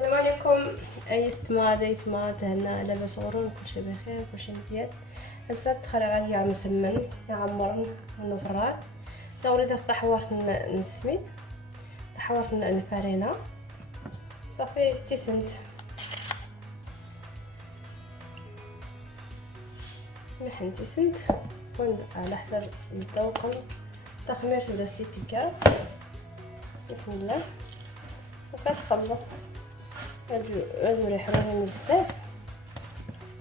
السلام عليكم. ايستما دايتما تهنا لاباس غورون كلشي بخير كلشي مزيان. هسه التخري غادي يا مسمن يعمرن ونفرات دوري درت طحوات نسمين طحوات الفرينه صافي تيسنت محن تيسنت كون على حسب الذوق تخمير ولا ستيكار. بسم الله صافي تخلط هادو ريحهم بزاف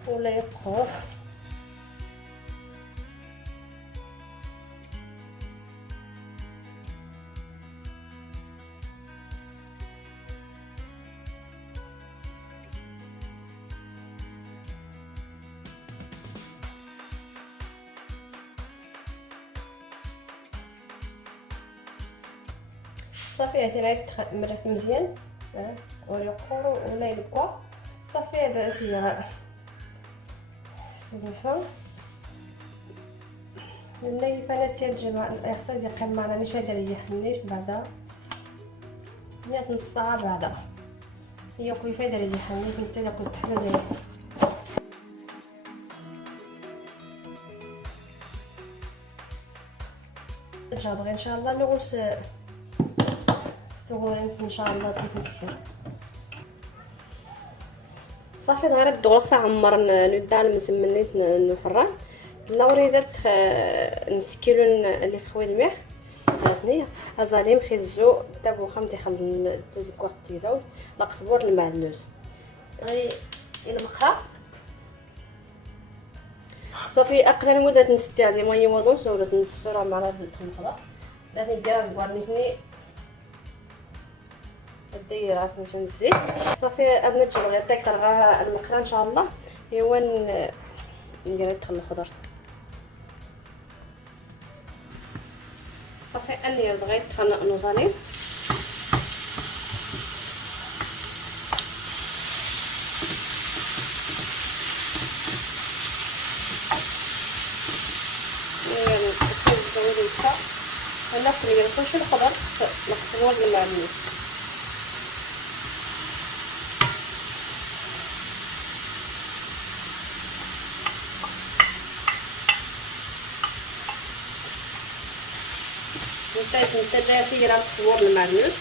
ولا يبقوا صافي. هادي غير مرات مزيان ويقولوا ولا يبقى صافي. هذا سيغ سلفه اللي فانت الجماعه الاحساس يقام معنا مش هذا اللي يحنيش بعدا مية نص ساعه بعدا هي كل فايده اللي يحنيش انت اللي كنت حلو داير الجادغ ان شاء الله نغوص استغورنس ان شاء الله تنسير صافي. غير الدغلق عمر ندار مسمنيت نفران لوري درت نسكيلو اللي خوي الميح راسني ازاليم خيزو دابو خمتي خل تزيك وقت تيزاو لاقصبور المعلوز غي المخا صافي. اقل مده نستعدي ماي وضو سولت نتصرا مع الخلطه لازم ندير زوارنيشني ندير راسني في الزيت صافي. ابنا تجيب غير داك ترغى المقله ان شاء الله ايوا ندير دخل الخضر صافي. اني بغيت دخل نوزالي انا كنت نخش الخضر نقصوا المعمول نتبع سيرة تصور المعمول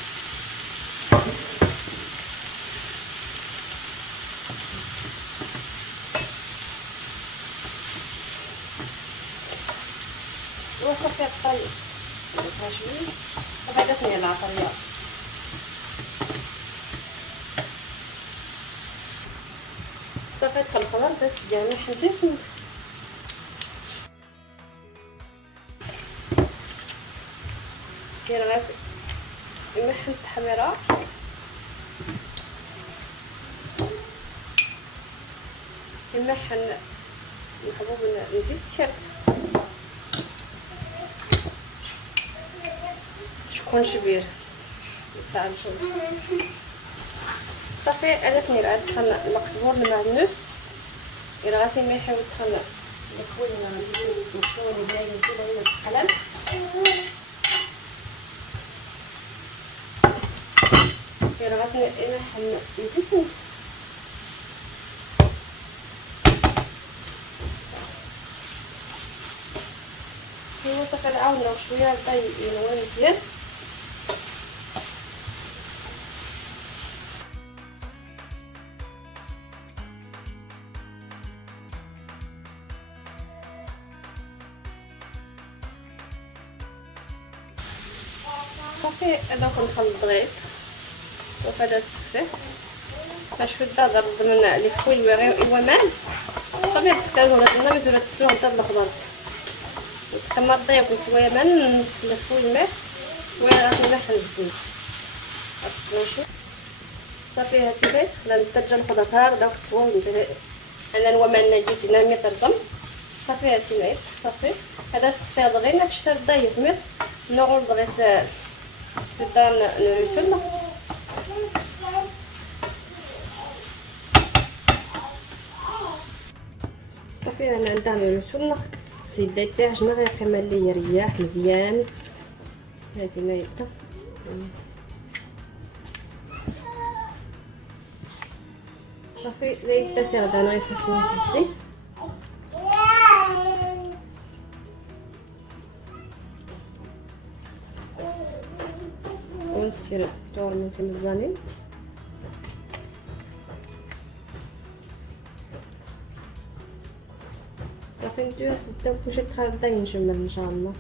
وصافي قطعي شويه وهذا ثاني العطريه صافي. دخل الخضر بس ديالنا حنتي سميت دير غاس محن التحميره محن الحبوب نزيد السكر شكون شبير تاع الشغل صافي. انا ثاني راه دخل المقصبور المعدنوس الى غاسي ميحي ودخل الكوين المكون اللي داير كده القلم الى غاسي نحن نزيد هو صافي. نعاود نروح شويه طي ينوي مزيان صافي. هذا كنخلط دغيا صافي. هذا السكسي باش فدا غرز من لي خوي الومان صافي. دكاو لنا مزوله تسلو حتى الخضر كما طيب شويه من نصف الفول الماء وراه الملح الزيت صافي. هاتي بيت خلينا نترجى الخضر هكذا تسوى انا الومان جيت هنا 100 رزم صافي. هاتي بيت صافي. هذا سقسي دغيا نكشتر داي سمير نغول دغيا سدان نريتل صافي. انا عندها نريتل سيدي تاع جنا غير كمل لي يريح مزيان. هادي نايطه صافي زيت تسير دانا يفسني الزيت ونصفر الدور من تمزانين صافي نديرو سداو كلشي تخدم نجمل ان شاء الله.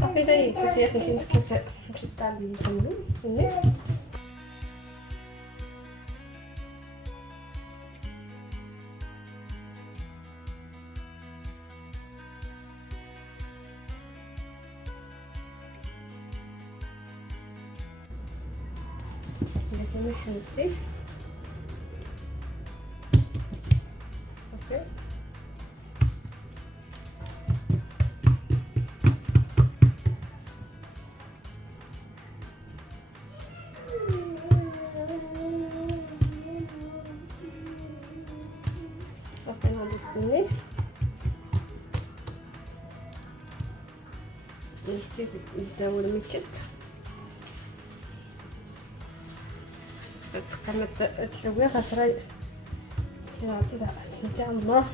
صافي داير تسير كنتي كيف مشيت تاع المسمن فهمتي. لازم نحسس اوكي صافي نضيف النيت نشتي نداول المكت كما تلوي خاصها يعطي لها عمره.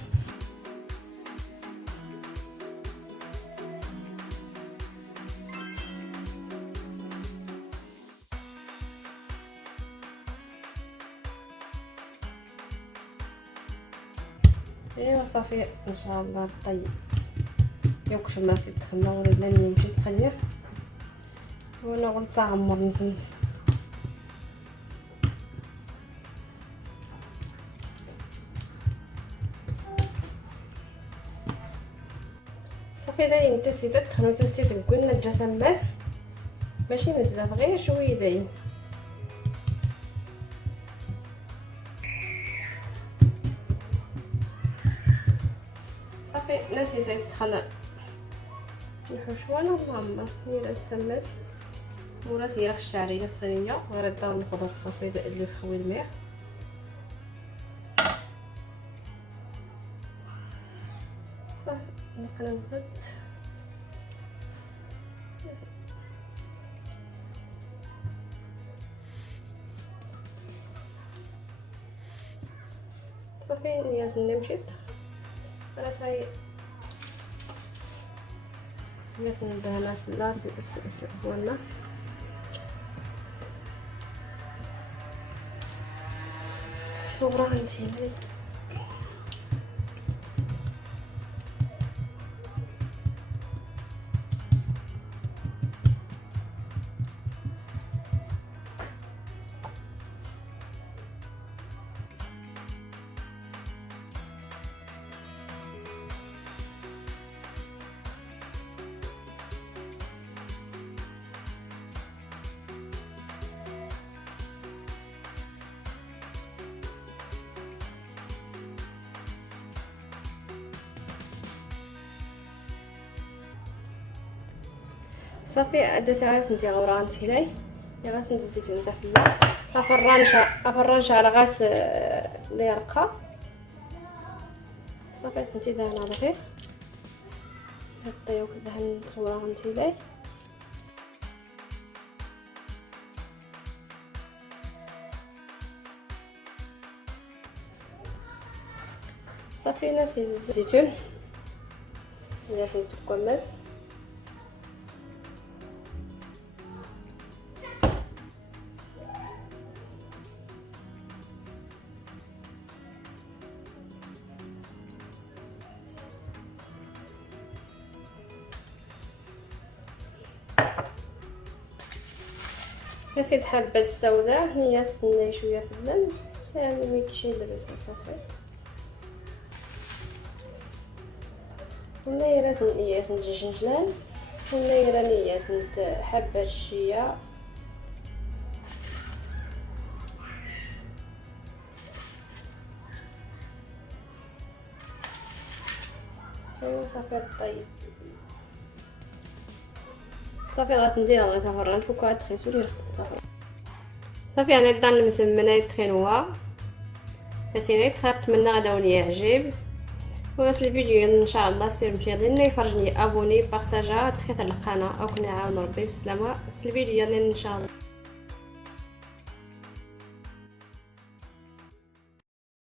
ايوا صافي ان شاء الله طيب يوكش ما في تخمر ولا نمشي تخليه وانا قلت عمر نزل صافي داين تسيت تخنو تسيت قلنا الجسمات ماشي بزاف غير شويه داين صافي نسيت تخنى الحشوانه والله هي تسمات ورا سيرخ الشعريه الصينيه غير الدار الخضر صافي اللي خوي الماء صافي نقلب زبط صافي ياسن مشيت انا فاي ياسن دهنا في اللاص ولا صورة عندي صافي درت غاس ندير غوران تيلاي غاس ندير الزيتون صافي افرنشا على غاس اللي يرقى صافي نتي دهنا دغيا نطيو دهن غوران تيلاي صافي نسيت الزيتون نسيت الكماز نسيت حبة السوداء هي استنى شوية في اللمس يعني ميكشي لبس صافي ونايرة نياس الجنجلان ونايرة نياس حبة الشيا صافي طيب صافي غتنديرها غنصفر نفكها تخيسولي صافي انا دار المسمنه تخينوا فتيني نتمنى غدا يعجب وبس الفيديو ان شاء الله سير مشاهدين يفرجني ابوني بارطاجا تخيط القناه او كنا عاون ربي بالسلامه الفيديو ان شاء الله.